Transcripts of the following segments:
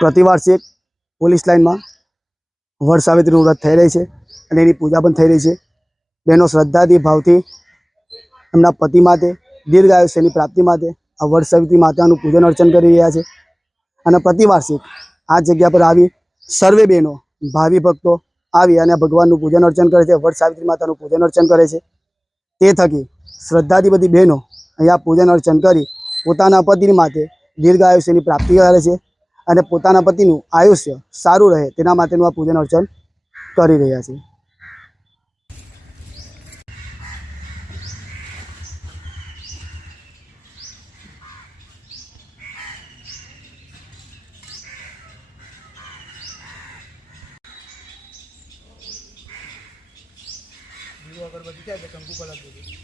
प्रतिवार्षिक police line में वट सावित्री व्रत थई रही है और एनी पूजा पण थई रही है। बहनों श्रद्धाथी भावथी एमना पति माटे दीर्घायुष्यनी प्राप्ति माटे आ वट सावित्री मातानुं पूजन अर्चन करी रह्या छे। अने प्रतिवार्षिक आ जग्या पर आवी सर्वे बहनों भावी भक्तों आवी अने भगवाननुं पूजन अर्चन करे छे, वट सावित्री मातानुं पूजन अर्चन करे छे। ते थकी श्रद्धाथी बधी बहनों अहींया पूजन अर्चन करी पोताना पति माटे दीर्घायुष्यनी प्राप्ति करे छे અને પોતાના પતિનું આયુષ્ય સારું રહે તેના માટેનું આ પૂજન અર્ચન કરી રહ્યા છે। અગરબત્તી ક્યાં છે? કંકુ કલર દીધી।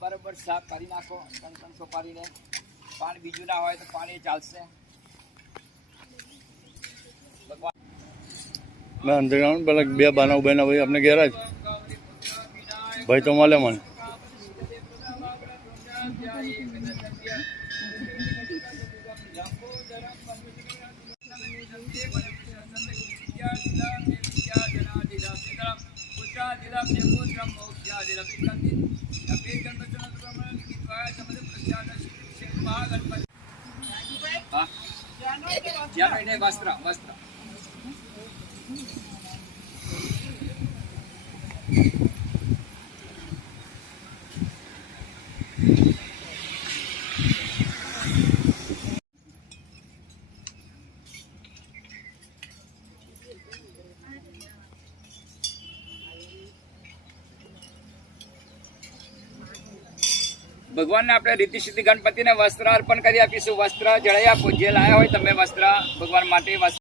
बराबर साफ करी नाखो। कण सोपारी ने पानी बीजू ना होय तो पानी चालशे। मैं अंडरग्राउंड पहले बे बनाव बना भाई अपने गैराज भाई तो माले मन वस्त्र वस्त्र भगवान ने अपने रीति सिद्धि गणपति ने वस्त्र अर्पण कर वस्त्र जड़ाई आपो जे लाया हो तमे वस्त्र भगवान माटे वस्त्र